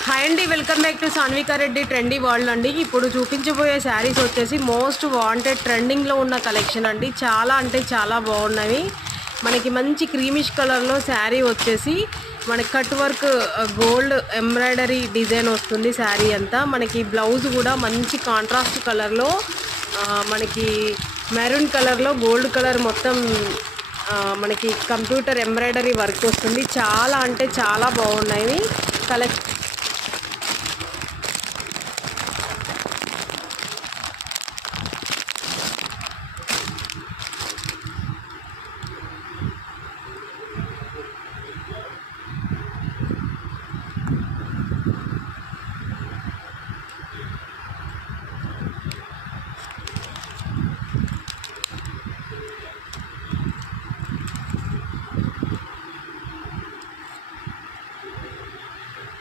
Hi అండి, welcome back to Sanvika Reddy trendy world అండి. ఇప్పుడు చూపించబోయే శారీస్ వచ్చేసి మోస్ట్ వాంటెడ్ ట్రెండింగ్లో ఉన్న కలెక్షన్ అండి. చాలా అంటే చాలా బాగున్నవి. మనకి మంచి క్రీమిష్ కలర్లో శారీ వచ్చేసి మనకి cut work gold embroidery design వస్తుంది. శారీ అంతా మనకి బ్లౌజ్ కూడా మంచి కాంట్రాస్ట్ కలర్లో మనకి మెరూన్ కలర్లో గోల్డ్ కలర్ మొత్తం మనకి కంప్యూటర్ ఎంబ్రాయిడరీ వర్క్ వస్తుంది. చాలా అంటే చాలా బాగున్నాయి